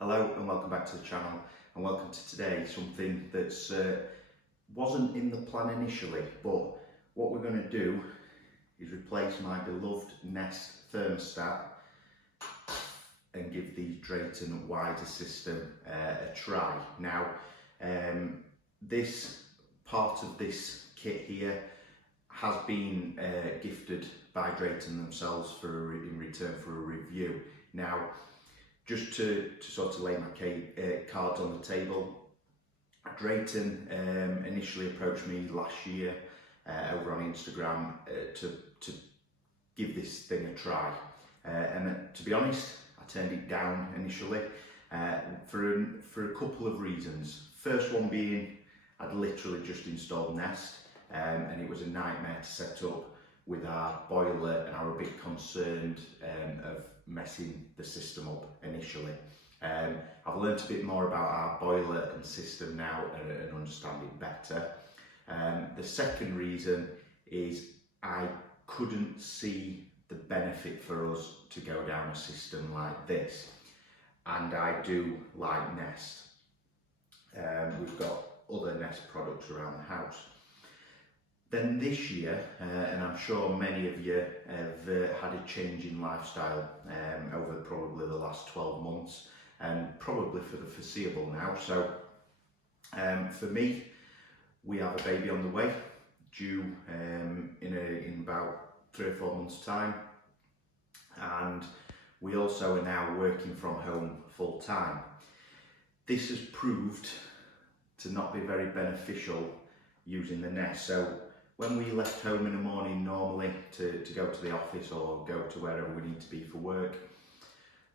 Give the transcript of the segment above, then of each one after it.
Hello and welcome back to the channel, and welcome to today, something that's wasn't in the plan initially, but what we're going to do is replace my beloved Nest Thermostat and give the Drayton Wiser system a try. Now this part of this kit here has been gifted by Drayton themselves in return for a review. Now, just to sort of lay my cards on the table, Drayton initially approached me last year over on Instagram to give this thing a try, and to be honest, I turned it down initially for a couple of reasons. First one being, I'd literally just installed Nest, and it was a nightmare to set up with our boiler, and I was a bit concerned of messing the system up initially. I've learnt a bit more about our boiler and system now and understand it better. The second reason is I couldn't see the benefit for us to go down a system like this, and I do like Nest. We've got other Nest products around the house. Then this year, and I'm sure many of you have had a change in lifestyle over probably the last 12 months, and probably for the foreseeable now. So for me, we have a baby on the way, due in about 3 or 4 months' time, and we also are now working from home full time. This has proved to not be very beneficial using the Nest. So when we left home in the morning normally to go to the office or go to wherever we need to be for work,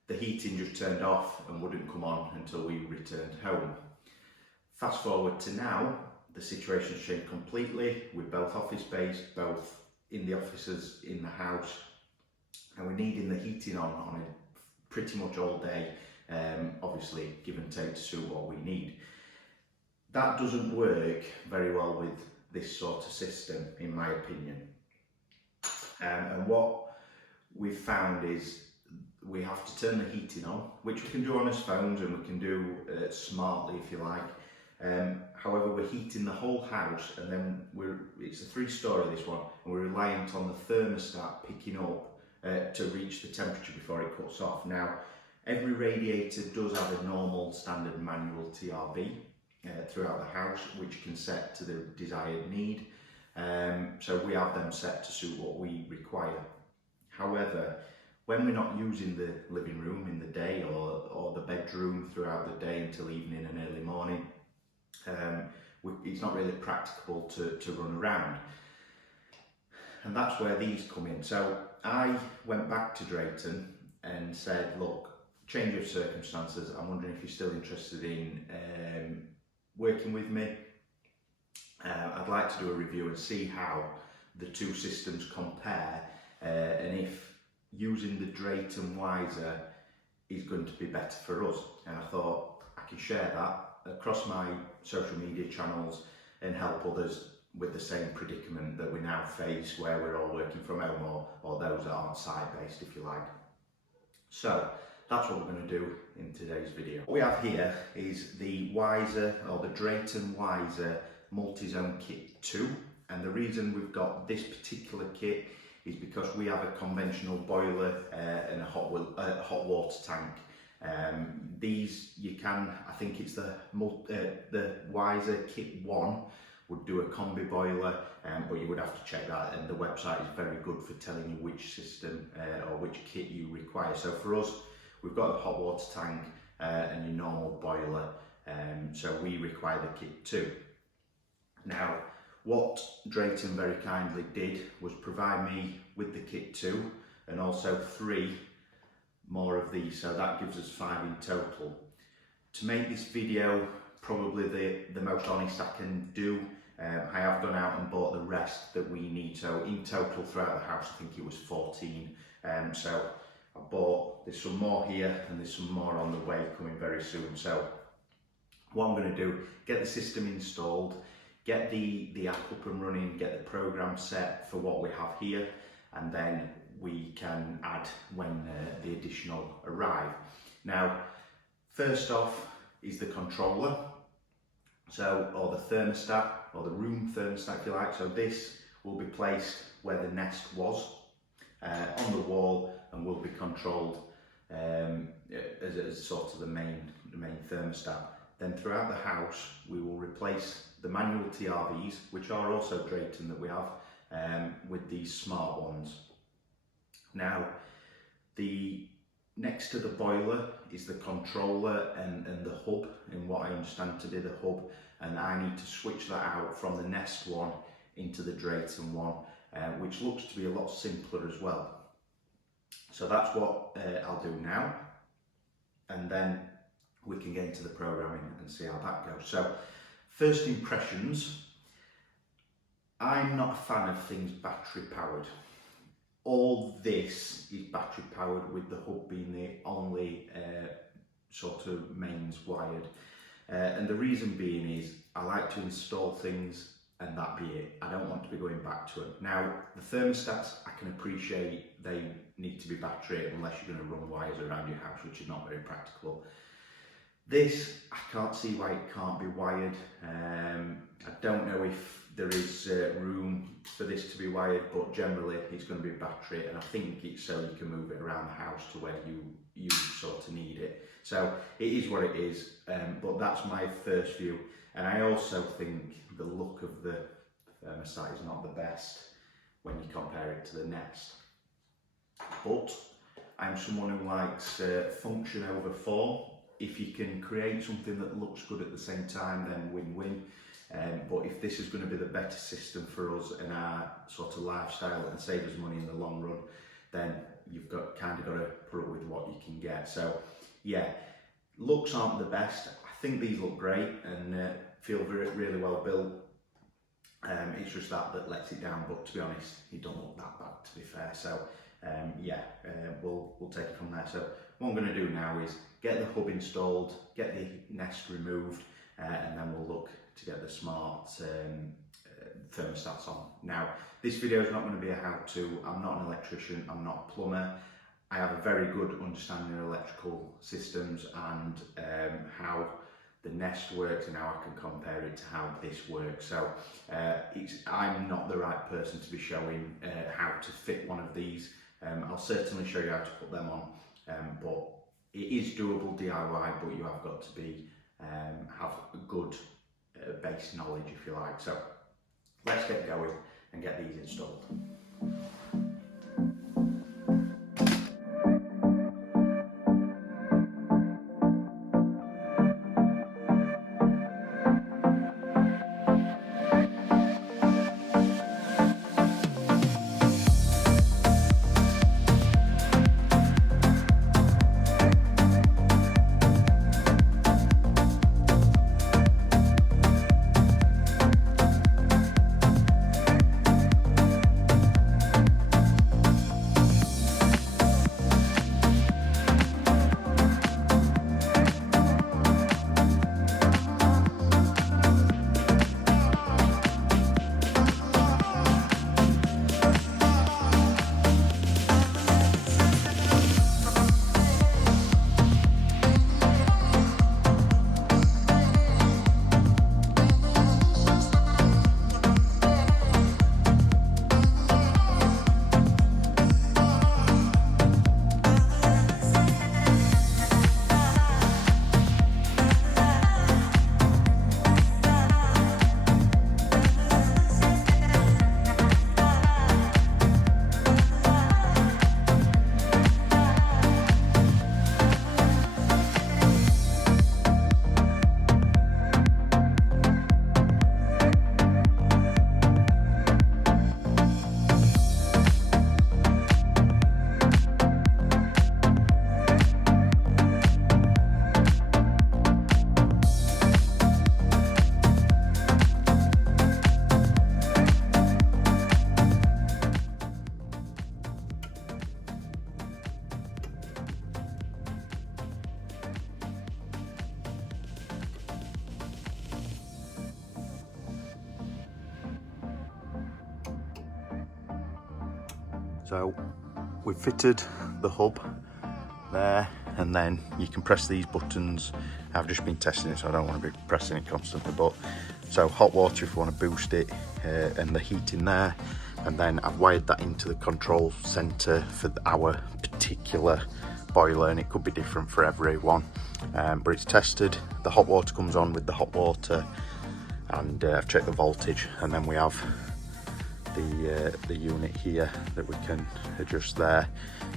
the heating just turned off and wouldn't come on until we returned home. Fast forward to now, the situation's changed completely. We're both office based, both in the offices, in the house, and we're needing the heating on it pretty much all day, obviously give and take to suit what we need. That doesn't work very well with this sort of system, in my opinion. And what we've found is we have to turn the heating on, which we can do on our phones and we can do smartly if you like. However, we're heating the whole house, and then it's a 3-story this one, and we're reliant on the thermostat picking up to reach the temperature before it cuts off. Now, every radiator does have a normal standard manual TRV throughout the house, which can set to the desired need. So we have them set to suit what we require. However, when we're not using the living room in the day or the bedroom throughout the day until evening and early morning, it's not really practicable to run around. And that's where these come in. So I went back to Drayton and said, look, change of circumstances, I'm wondering if you're still interested in working with me. I'd like to do a review and see how the two systems compare, and if using the Drayton Wiser is going to be better for us. And I thought I can share that across my social media channels and help others with the same predicament that we now face, where we're all working from home, or those that aren't site-based, if you like. So that's what we're going to do in today's video. What we have here is the Wiser, or the Drayton Wiser Multizone Kit 2, and the reason we've got this particular kit is because we have a conventional boiler and a hot water tank. These you can, I think it's the Wiser Kit 1 would do a combi boiler, but you would have to check that, and the website is very good for telling you which system or which kit you require. So for us, we've got a hot water tank and your normal boiler, so we require the kit 2. Now, what Drayton very kindly did was provide me with the kit 2 and also 3 more of these, so that gives us 5 in total. To make this video probably the most honest I can do, I have gone out and bought the rest that we need. So in total throughout the house, I think it was 14. So I bought, there's some more here and there's some more on the way coming very soon. So what I'm going to do, get the system installed, get the app up and running, get the program set for what we have here, and then we can add when the additional arrive. Now, First off is the controller, or the thermostat, or the room thermostat if you like. So this will be placed where the Nest was, on the wall, and will be controlled as sort of the main thermostat. Then throughout the house we will replace the manual TRVs, which are also Drayton that we have, with these smart ones. Now, next to the boiler is the controller and the hub, in what I understand to be the hub, and I need to switch that out from the Nest one into the Drayton one, which looks to be a lot simpler as well. So that's what I'll do now, and then we can get into the programming and see how that goes. So, first impressions, I'm not a fan of things battery powered. All this is battery powered, with the hub being the only sort of mains wired. And the reason being is I like to install things and that be it. I don't want to be going back to it. Now, the thermostats, I can appreciate they need to be battery unless you're going to run wires around your house, which is not very practical. This, I can't see why it can't be wired. I don't know if there is room for this to be wired, but generally it's going to be a battery, and I think it's so you can move it around the house to where you sort of need it. So it is what it is, but that's my first view. And I also think the look of the thermostat is not the best when you compare it to the Nest. But I'm someone who likes function over form. If you can create something that looks good at the same time, then win-win. But if this is going to be the better system for us and our sort of lifestyle and save us money in the long run, then you've kind of got to put up with what you can get. So yeah, looks aren't the best. I think these look great and feel really well built. It's just that lets it down, but to be honest, it don't look that bad, to be fair. So yeah, we'll take it from there. So what I'm going to do now is get the hub installed, get the Nest removed, and then we'll look to get the smart thermostats on. Now, this video is not going to be a how-to. I'm not an electrician, I'm not a plumber. I have a very good understanding of electrical systems and how the Nest works and how I can compare it to how this works. So I'm not the right person to be showing how to fit one of these. I'll certainly show you how to put them on, but it is doable DIY, but you have got to be have a good base knowledge, if you like. So let's get going and get these installed. So we've fitted the hub there and then you can press these buttons. I've just been testing it, so I don't want to be pressing it constantly, but so hot water if you want to boost it, and the heat in there. And then I've wired that into the control center for our particular boiler, and it could be different for everyone, but it's tested. The hot water comes on with the hot water, and I've checked the voltage, and then we have the unit here that we can adjust there.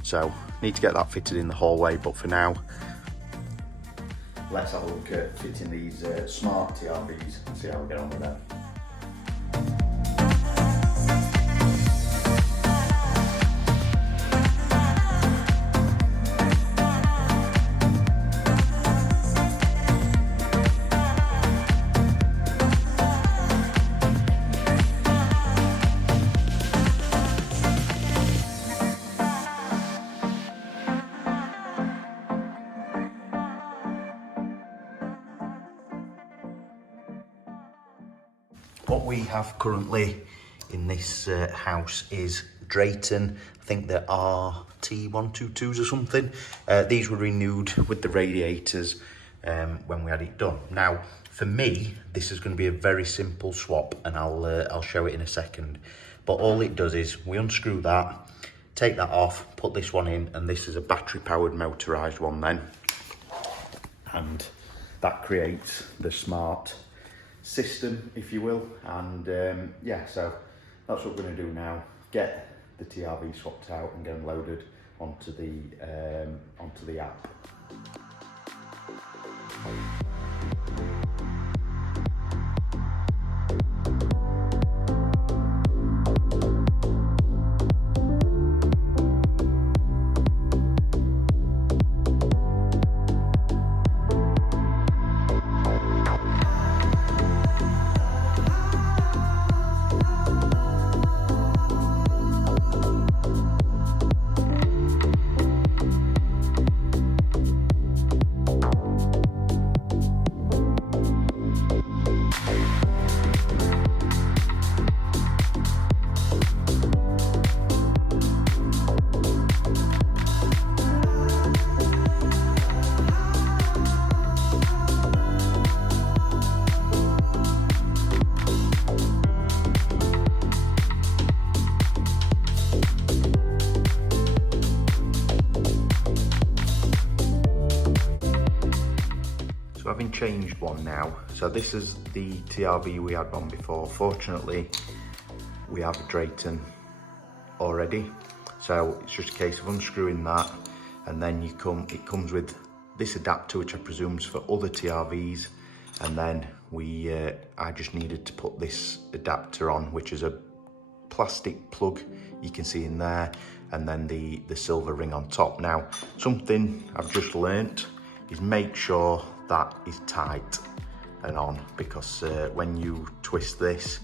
So need to get that fitted in the hallway, but for now let's have a look at fitting these smart TRVs and see how we get on with them. What we have currently in this house is Drayton, I think they're RT122s or something. These were renewed with the radiators when we had it done. Now, for me, this is going to be a very simple swap, and I'll show it in a second. But all it does is we unscrew that, take that off, put this one in, and this is a battery-powered motorised one then. And that creates the smart system, if you will, and yeah, so that's what we're going to do now. Get the TRV swapped out and get them loaded onto the app. So having changed one now, so this is the TRV we had on before. Fortunately, we have a Drayton already, so it's just a case of unscrewing that, and then it comes with this adapter, which I presume is for other TRVs, and then I just needed to put this adapter on, which is a plastic plug you can see in there, and then the silver ring on top. Now, something I've just learnt is make sure that is tight and on, because when you twist this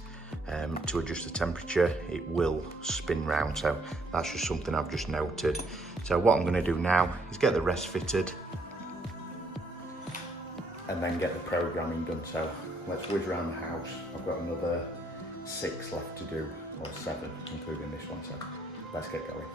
to adjust the temperature, it will spin round. So that's just something I've just noted. So what I'm going to do now is get the rest fitted and then get the programming done. So let's whiz around the house. I've got another 6 left to do, or 7 including this one, so let's get going.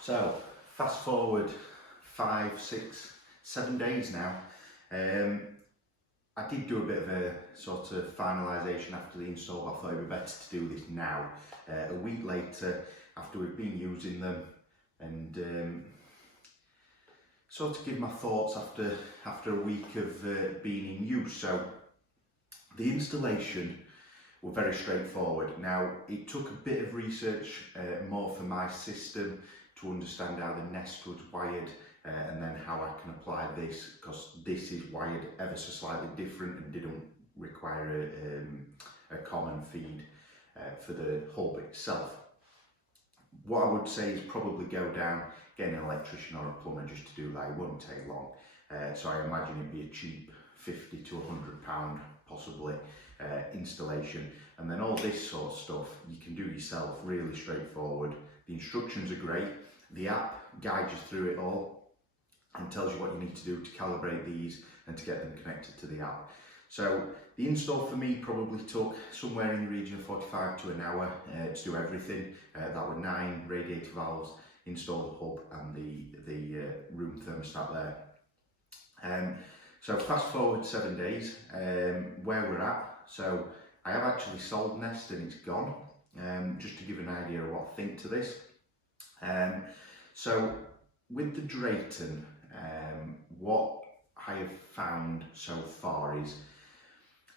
So fast forward 5, 6, 7 days now. I did do a bit of a sort of finalisation after the install, but I thought it'd be better to do this now. A week later, after we've been using them, and sort of give my thoughts after a week of being in use. So the installation were very straightforward. Now, it took a bit of research more for my system to understand how the Nest was wired and then how I can apply this, because this is wired ever so slightly different and didn't require a common feed for the hub itself. What I would say is probably go down, get an electrician or a plumber just to do that. It won't take long. So I imagine it'd be a cheap £50 to £100 possibly installation. And then all this sort of stuff you can do yourself, really straightforward. The instructions are great. The app guides you through it all and tells you what you need to do to calibrate these and to get them connected to the app. So the install for me probably took somewhere in the region of 45 to an hour to do everything. That were 9 radiator valves, install the hub and the room thermostat there. So fast forward 7 days, where we're at. So I have actually sold Nest and it's gone, just to give an idea of what I think to this. So with the Drayton, what I have found so far is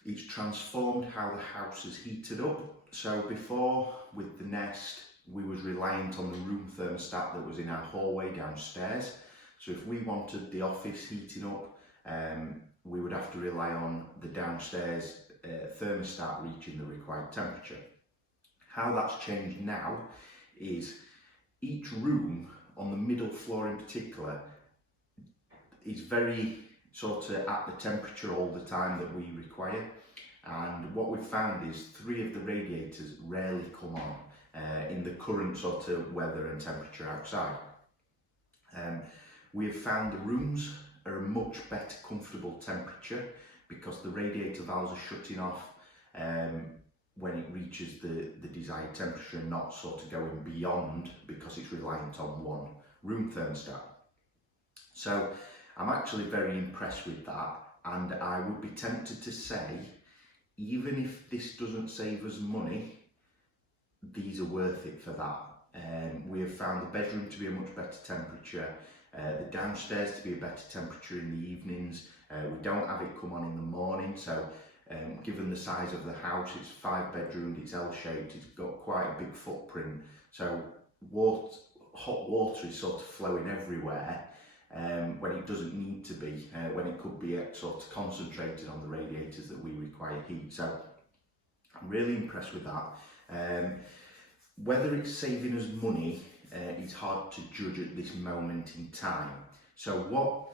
it's transformed how the house is heated up. So before, with the Nest, we was reliant on the room thermostat that was in our hallway downstairs. So if we wanted the office heating up, we would have to rely on the downstairs thermostat reaching the required temperature. How that's changed now is each room on the middle floor in particular is very sort of at the temperature all the time that we require, and what we've found is 3 of the radiators rarely come on in the current sort of weather and temperature outside. We have found the rooms are a much better comfortable temperature because the radiator valves are shutting off when it reaches the desired temperature, and not sort of going beyond because it's reliant on one room thermostat. So I'm actually very impressed with that, and I would be tempted to say, even if this doesn't save us money, these are worth it for that. We have found the bedroom to be a much better temperature, the downstairs to be a better temperature in the evenings. We don't have it come on in the morning, so given the size of the house, it's 5-bedroomed, it's L-shaped, it's got quite a big footprint, so hot water is sort of flowing everywhere when it doesn't need to be, when it could be sort of concentrated on the radiators that we require heat. So I'm really impressed with that. Whether it's saving us money is hard to judge at this moment in time. So what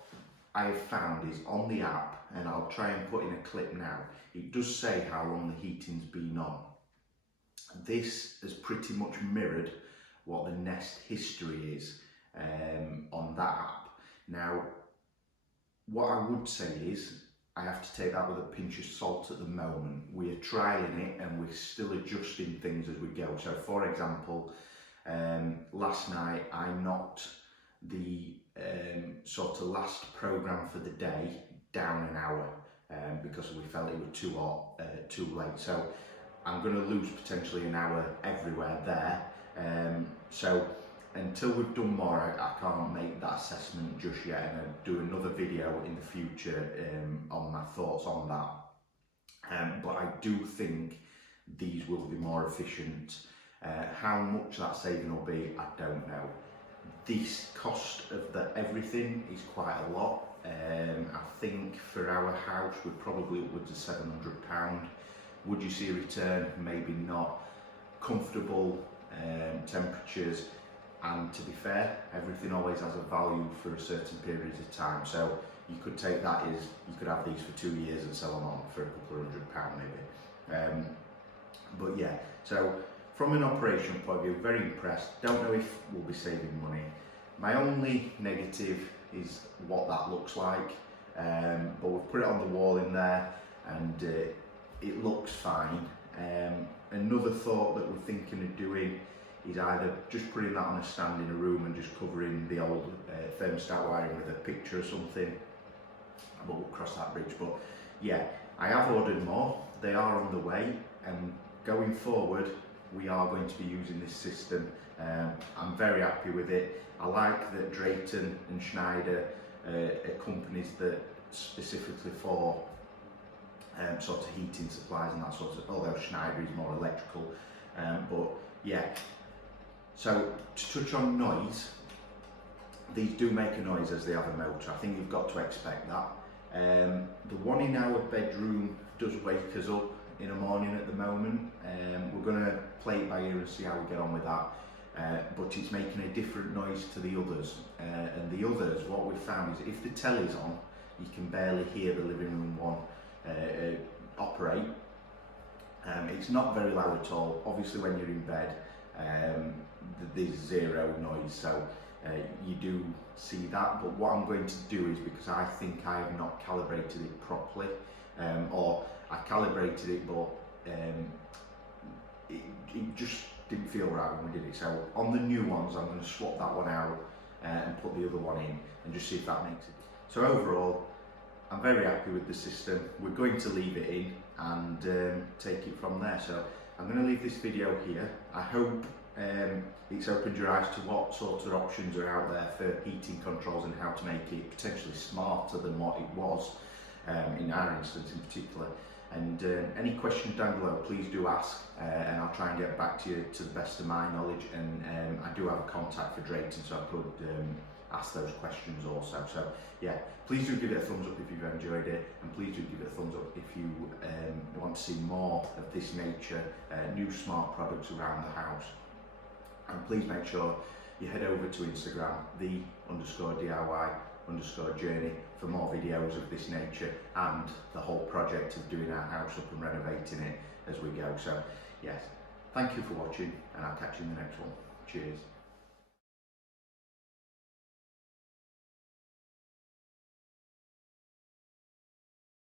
I have found is on the app, and I'll try and put in a clip now, it does say how long the heating's been on. This has pretty much mirrored what the Nest history is on that app. Now, what I would say is I have to take that with a pinch of salt at the moment. We are trialling it and we're still adjusting things as we go. So for example, last night I knocked the sort of last programme for the day down an hour because we felt it was too hot, too late. So I'm going to lose potentially an hour everywhere there. So until we've done more, I can't make that assessment just yet, and I'll do another video in the future on my thoughts on that. But I do think these will be more efficient. How much that saving will be, I don't know. This cost of everything is quite a lot. I think for our house we're probably upwards of £700. Would you see a return? Maybe not. Comfortable temperatures, and to be fair, everything always has a value for a certain period of time. So you could take that as, you could have these for 2 years and sell them on for a couple of £100 maybe. But yeah, so from an operational point of view, very impressed. Don't know if we'll be saving money. My only negative is what that looks like, but we've put it on the wall in there and it looks fine. Another thought that we're thinking of doing is either just putting that on a stand in a room and just covering the old thermostat wiring with a picture or something, but we'll cross that bridge. But yeah, I have ordered more, they are on the way, and going forward we are going to be using this system. I'm very happy with it. I like that Drayton and Schneider are companies that specifically for sort of heating supplies and that sort of, although Schneider is more electrical, but yeah. So to touch on noise, These do make a noise as they have a motor. I think you've got to expect that. The one in our bedroom does wake us up in the morning at the moment. We're going to play it by ear and see how we get on with that. But it's making a different noise to the others. And the others, what we've found is if the telly's on, you can barely hear the living room one operate. It's not very loud at all. Obviously when you're in bed, there's zero noise, so you do see that. But what I'm going to do is, because I think I have not calibrated it properly, or I calibrated it but it just didn't feel right when we did it. So on the new ones I'm going to swap that one out and put the other one in and just see if that makes it. So overall I'm very happy with the system. We're going to leave it in and take it from there. So I'm going to leave this video here. I hope it's opened your eyes to what sort of options are out there for heating controls and how to make it potentially smarter than what it was in our instance in particular. And any questions down below, please do ask, and I'll try and get back to you to the best of my knowledge. And I do have a contact for Drayton, so I could ask those questions also. So yeah, please do give it a thumbs up if you've enjoyed it, and please do give it a thumbs up if you want to see more of this nature, new smart products around the house. And please make sure you head over to Instagram, the_DIY_journey, for more videos of this nature and the whole project of doing our house up and renovating it as we go. So yes, thank you for watching, and I'll catch you in the next one. Cheers.